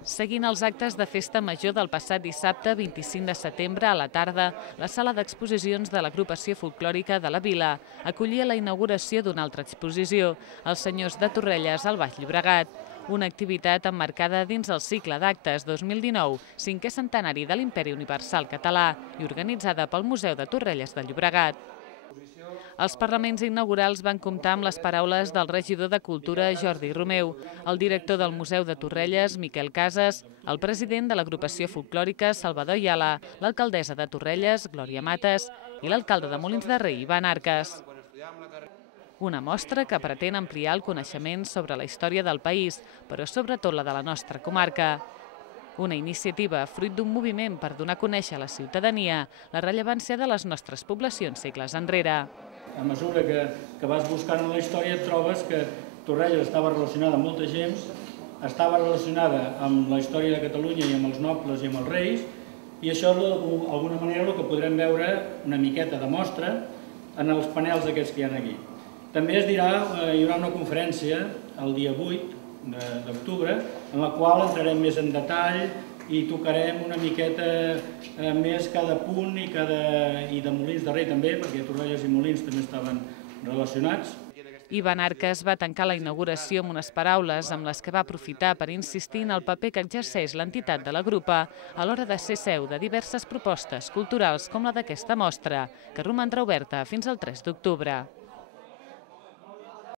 Seguint els actes de festa major del passat dissabte 25 de setembre a la tarda, la sala d'exposicions de l'agrupació folclòrica de la Vila acollia la inauguració d'una altra exposició, Els senyors de Torrelles al Baix Llobregat, una activitat emmarcada dins el cicle d'actes 2019, 5è centenari de l'Imperi Universal Català i organitzada pel Museu de Torrelles de Llobregat. Els parlaments inaugurals van comptar amb les paraules del regidor de Cultura, Jordi Romeu, el director del Museu de Torrelles, Miquel Casas, el president de l'agrupació folclòrica, Salvador Ayala, l'alcaldessa de Torrelles, Glòria Mates, i l'alcalde de Molins de Rei, Ivan Arcas. Una mostra que pretén ampliar el coneixement sobre la història del país, però sobretot la de la nostra comarca. Una iniciativa fruit d'un moviment per donar a conèixer a la ciutadania la rellevància de les nostres poblacions segles enrere. A mesura que vas buscant en la història et trobes que Torrelles estava relacionada amb molta gent, estava relacionada amb la història de Catalunya i amb els nobles i amb els reis, i això d'alguna manera el que podrem veure una miqueta de mostra en els panels aquests que hi ha aquí. També hi haurà una conferència el dia 8 d'octubre en la qual entrarem més en detall i tocarem una miqueta més cada punt i de Molins de Rei també, perquè Torrelles i Molins també estaven relacionats. Ivan Arcas va tancar la inauguració amb unes paraules amb les que va aprofitar per insistir en el paper que exerceix l'entitat de la Grupa a l'hora de ser seu de diverses propostes culturals com la d'aquesta mostra, que romandrà oberta fins al 3 d'octubre.